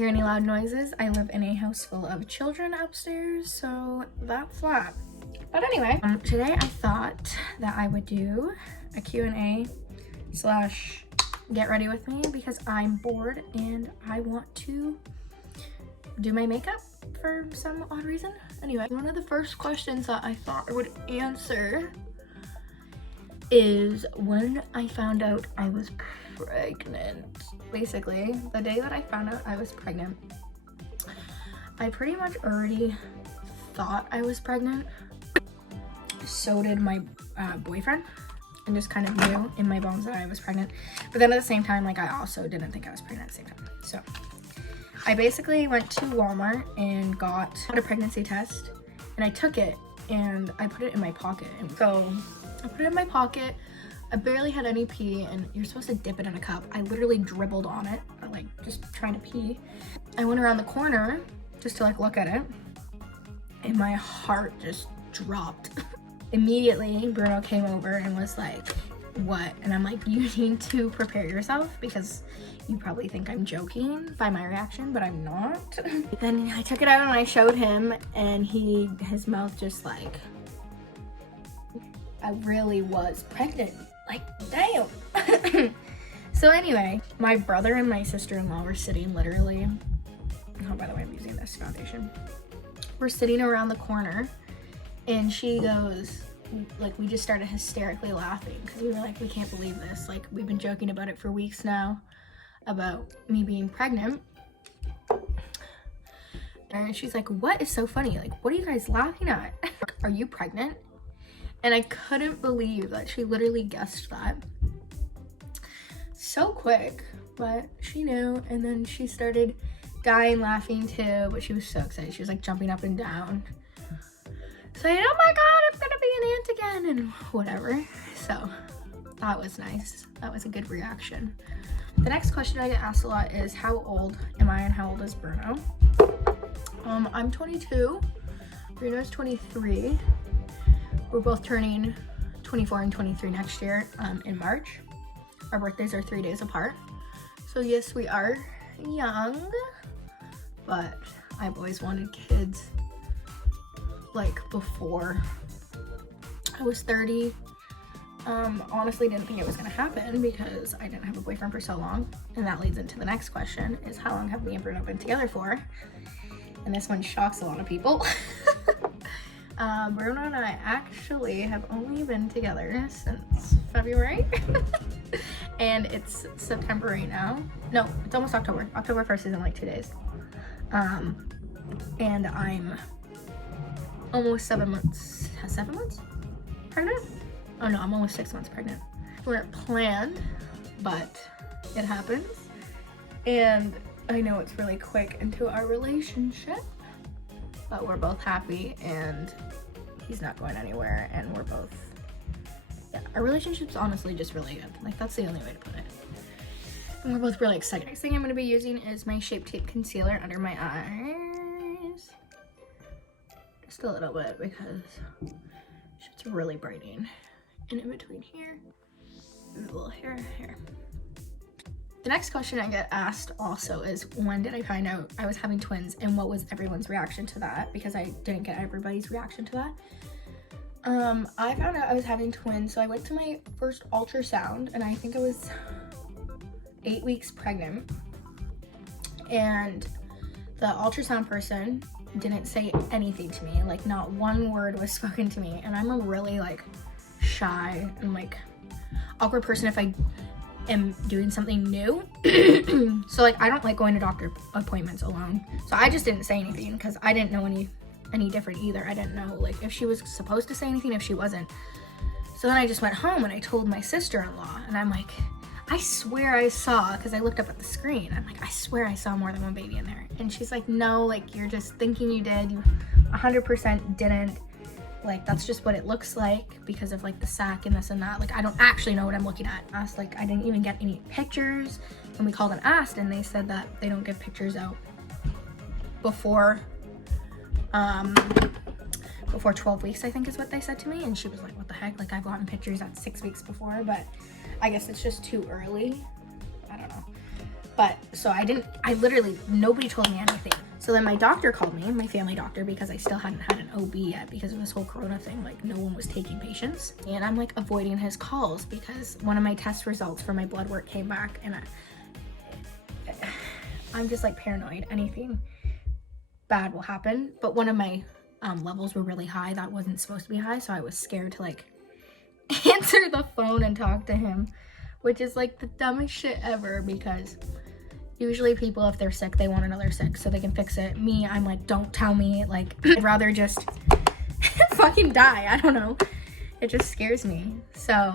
hear any loud noises, I live in a house full of children upstairs, so that's that. But anyway, today I thought that I would do a Q&A slash get ready with me because I'm bored and I want to do my makeup for some odd reason. Anyway, one of the first questions that I thought I would answer is when I found out I was pregnant. Basically, the day that I found out I was pregnant, I pretty much already thought I was pregnant. So did my boyfriend, and just kind of knew in my bones that I was pregnant. But then at the same time, like, I also didn't think I was pregnant at the same time. So I basically went to Walmart and got a pregnancy test, and I took it and I put it in my pocket. And so I put it in my pocket. I barely had any pee, and you're supposed to dip it in a cup. I literally dribbled on it, like just trying to pee. I went around the corner just to like look at it, and my heart just dropped. Immediately, Bruno came over and was like, what? And I'm like, you need to prepare yourself because you probably think I'm joking by my reaction, but I'm not. Then I took it out and I showed him, and his mouth just like, I really was pregnant. Like, damn. So anyway, my brother and my sister-in-law were sitting literally, oh, by the way, I'm using this foundation. We're sitting around the corner, and she goes, like, we just started hysterically laughing because we were like, we can't believe this. Like, we've been joking about it for weeks now, about me being pregnant. And she's like, what is so funny? Like, what are you guys laughing at? Are you pregnant? And I couldn't believe that she literally guessed that so quick, but she knew. And then she started dying laughing too, but she was so excited. She was like jumping up and down, saying, oh my God, I'm gonna be an aunt again, and whatever. So that was nice. That was a good reaction. The next question I get asked a lot is, how old am I and how old is Bruno? I'm 22, Bruno's 23. We're both turning 24 and 23 next year in March. Our birthdays are 3 days apart. So yes, we are young, but I've always wanted kids like before I was 30. Honestly didn't think it was gonna happen because I didn't have a boyfriend for so long. And that leads into the next question is, how long have me and Bruno been together for? And this one shocks a lot of people. Bruno and I actually have only been together since February. And it's September right now. No, it's almost October. October 1st is in like 2 days. And I'm almost 7 months pregnant? Oh no, I'm almost 6 months pregnant. We weren't planned, but it happens. And I know it's really quick into our relationship, but we're both happy and he's not going anywhere, and we're both, yeah, our relationship's honestly just really good. Like, that's the only way to put it. And we're both really excited. Next thing I'm gonna be using is my Shape Tape concealer under my eyes. Just a little bit because it's really brightening. And in between here, and a little hair here. The next question I get asked also is, when did I find out I was having twins and what was everyone's reaction to that? Because I didn't get everybody's reaction to that. I found out I was having twins, so I went to my first ultrasound, and I think I was 8 weeks pregnant. And the ultrasound person didn't say anything to me, like not one word was spoken to me. And I'm a really like shy and like awkward person if I am doing something new. So like, I don't like going to doctor appointments alone. So I just didn't say anything because I didn't know any different either. I didn't know like if she was supposed to say anything, if she wasn't. So then I just went home and I told my sister-in-law, and I'm like, I swear I saw, because I looked up at the screen, I'm like, I swear I saw more than one baby in there. And she's like, no, like, you're just thinking you did. You 100% didn't. Like, that's just what it looks like because of like the sac and this and that. Like, I don't actually know what I'm looking at. Like, I didn't even get any pictures. And we called and asked, and they said that they don't give pictures out before 12 weeks, I think is what they said to me. And she was like, what the heck? Like, I've gotten pictures at 6 weeks before, but I guess it's just too early. I don't know. But so I literally, nobody told me anything. So then my doctor called me, my family doctor, because I still hadn't had an OB yet because of this whole corona thing. Like, no one was taking patients. And I'm like avoiding his calls because one of my test results for my blood work came back, and I'm just like paranoid. Anything bad will happen. But one of my levels were really high that wasn't supposed to be high, so I was scared to like answer the phone and talk to him, which is like the dumbest shit ever, because usually people, if they're sick, they want to know they're sick so they can fix it. Me, I'm like, don't tell me. Like, I'd rather just fucking die. I don't know. It just scares me. So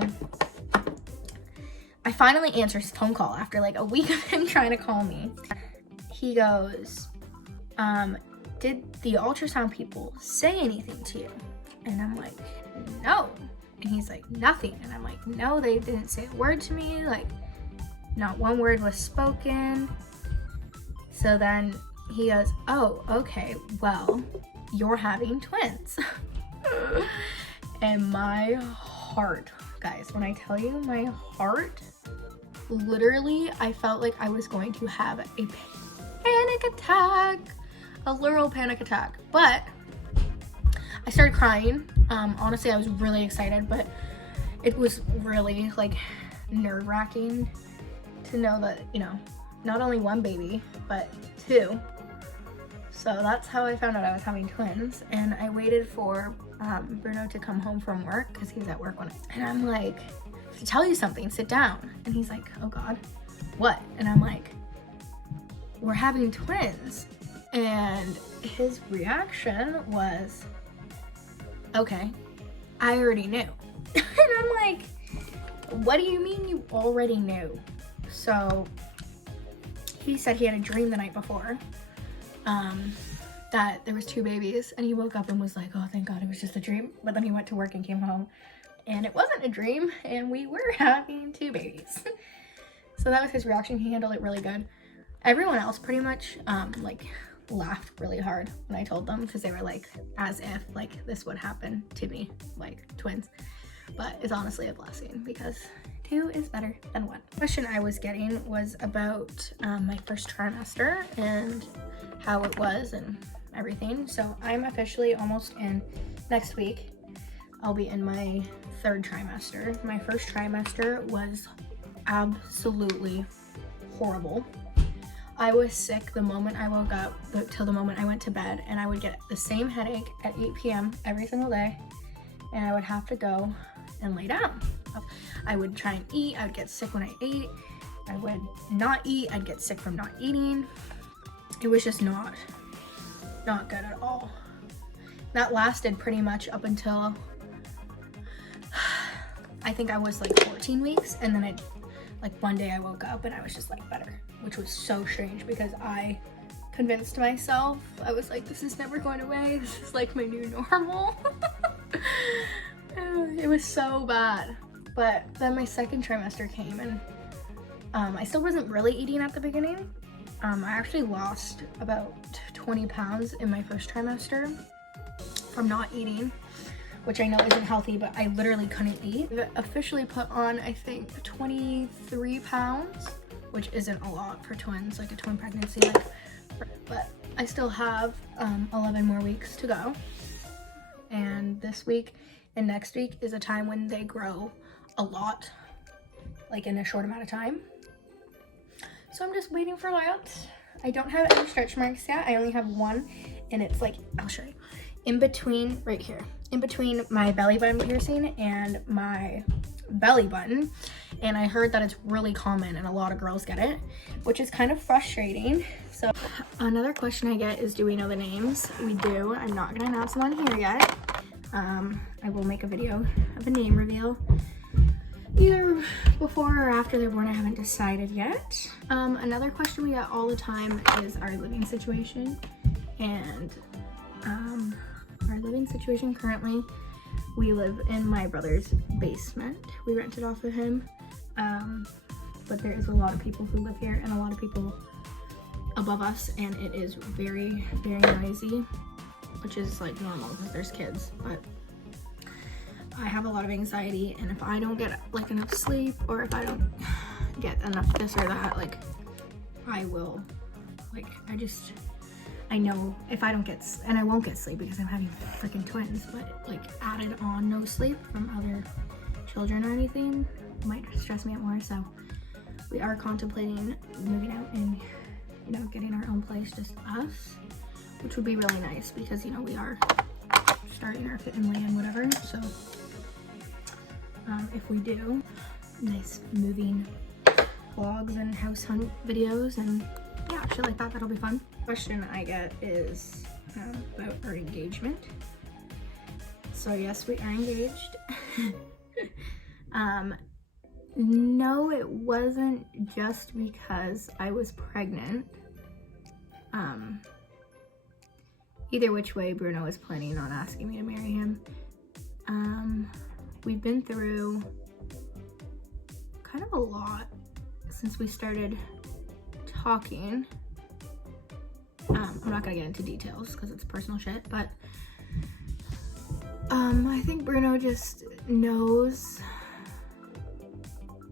I finally answer his phone call after like a week of him trying to call me. He goes, did the ultrasound people say anything to you? And I'm like, no. And he's like, nothing. And I'm like, no, they didn't say a word to me. Like, not one word was spoken. So then he goes, oh, okay, well, you're having twins. And my heart, guys, when I tell you, my heart, literally, I felt like I was going to have a panic attack, a literal panic attack. But I started crying. Honestly, I was really excited, but it was really like nerve-wracking to know that, you know, not only one baby, but two. So that's how I found out I was having twins. And I waited for Bruno to come home from work because he's at work and I'm like, to tell you something, sit down. And he's like, oh God, what? And I'm like, we're having twins. And his reaction was, okay, I already knew. And I'm like, what do you mean you already knew? So he said he had a dream the night before that there was two babies, and he woke up and was like, oh, thank God it was just a dream. But then he went to work and came home and it wasn't a dream, and we were having two babies. So that was his reaction. He handled it really good. Everyone else pretty much like laughed really hard when I told them, because they were like, as if like this would happen to me, like twins. But it's honestly a blessing because two is better than one. The question I was getting was about my first trimester and how it was and everything. So I'm officially almost in. Next week I'll be in my third trimester. My first trimester was absolutely horrible. I was sick the moment I woke up till the moment I went to bed, and I would get the same headache at 8 p.m. every single day, and I would have to go and lay down. I would try and eat, I would get sick when I ate. I would not eat, I'd get sick from not eating. It was just not good at all. That lasted pretty much up until I think I was like 14 weeks, and then like one day I woke up and I was just like better, which was so strange because I convinced myself, I was like, this is never going away, this is like my new normal. It was so bad. But then my second trimester came, and I still wasn't really eating at the beginning. I actually lost about 20 pounds in my first trimester from not eating, which I know isn't healthy, but I literally couldn't eat. I officially put on, I think, 23 pounds, which isn't a lot for twins, like a twin pregnancy, but I still have 11 more weeks to go. And this week and next week is a time when they grow a lot, like in a short amount of time. So I'm just waiting for that. I don't have any stretch marks yet. I only have one, and it's like, I'll show you. In between, right here, in between my belly button piercing and my belly button. And I heard that it's really common and a lot of girls get it, which is kind of frustrating. So another question I get is, do we know the names? We do. I'm not gonna announce them on here yet. I will make a video of a name reveal either before or after they're born. I haven't decided yet. Another question we get all the time is our living situation. And our living situation currently, we live in my brother's basement. We rented off of him, but there is a lot of people who live here and a lot of people above us, and it is very, very noisy, which is like normal because there's kids. But I have a lot of anxiety, and if I don't get like enough sleep, or if I don't get enough this or that, like I will, like, I know if I don't get, and I won't get sleep because I'm having freaking twins, but like added on no sleep from other children or anything might stress me out more. So we are contemplating moving out and, you know, getting our own place, just us, which would be really nice because, you know, we are starting our family and whatever. So if we do, nice moving vlogs and house hunt videos and yeah, shit like that, that'll be fun. Question I get is about our engagement. So yes, we are engaged. No, it wasn't just because I was pregnant. Either which way, Bruno is planning on asking me to marry him. We've been through kind of a lot since we started talking. I'm not gonna get into details because it's personal shit, but I think Bruno just knows.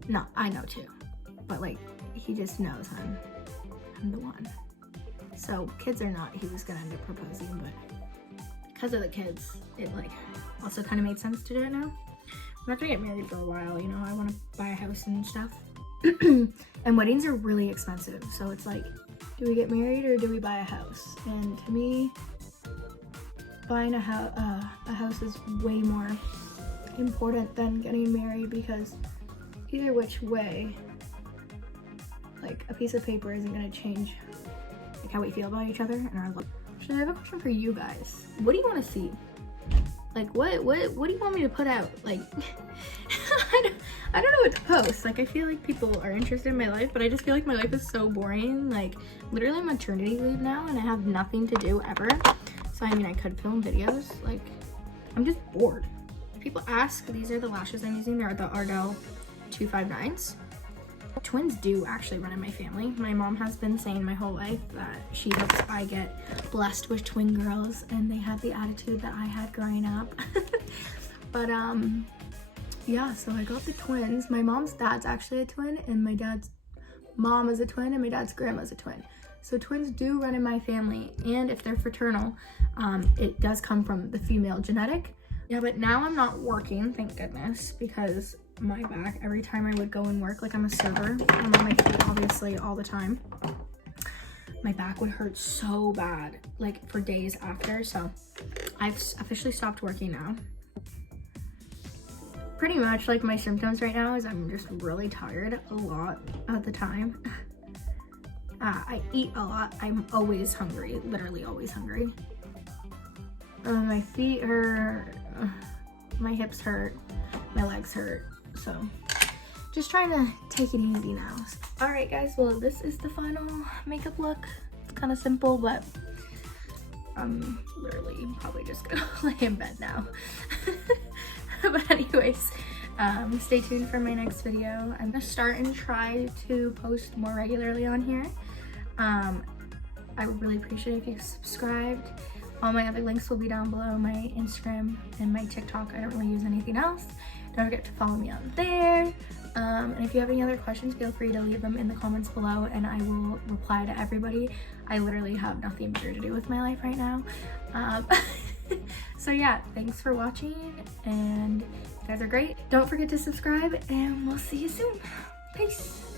No, I know too, but like he just knows I'm the one. So kids or not, he was gonna end up proposing, but because of the kids, it like also kind of made sense to do it now. I'm not gonna get married for a while, you know. I want to buy a house and stuff. And weddings are really expensive, so it's like, do we get married or do we buy a house? And to me, buying a house is way more important than getting married, because either which way, like a piece of paper isn't gonna change like how we feel about each other and our love. Actually, I have a question for you guys. What do you want to see? Like what do you want me to put out? Like I don't know what to post. Like I feel like people are interested in my life, but I just feel like my life is so boring. Like literally I'm maternity leave now and I have nothing to do ever. So I mean, I could film videos. Like I'm just bored. People ask, these are the lashes I'm using. They're the Ardell 259s. Twins do actually run in my family. My mom has been saying my whole life that she hopes I get blessed with twin girls and they have the attitude that I had growing up. But yeah, so I got the twins. My mom's dad's actually a twin and my dad's mom is a twin and my dad's grandma's a twin. So twins do run in my family, and if they're fraternal, it does come from the female genetic. Yeah, but now I'm not working, thank goodness, because my back, every time I would go and work, like I'm a server, I'm on my feet obviously all the time, my back would hurt so bad, like for days after. So I've officially stopped working now. Pretty much like my symptoms right now is I'm just really tired a lot of the time. I eat a lot. I'm always hungry, literally always hungry. My feet hurt, my hips hurt, my legs hurt. So just trying to take it easy now. All right guys, well this is the final makeup look. It's kind of simple, but I'm literally probably just gonna lay in bed now. But anyways, stay tuned for my next video. I'm gonna start and try to post more regularly on here. I would really appreciate if you subscribed. All my other links will be down below, my Instagram and my TikTok. I don't really use anything else. Don't forget to follow me on there. And if you have any other questions, feel free to leave them in the comments below and I will reply to everybody. I literally have nothing better to do with my life right now. So yeah, thanks for watching and you guys are great. Don't forget to subscribe and we'll see you soon. Peace.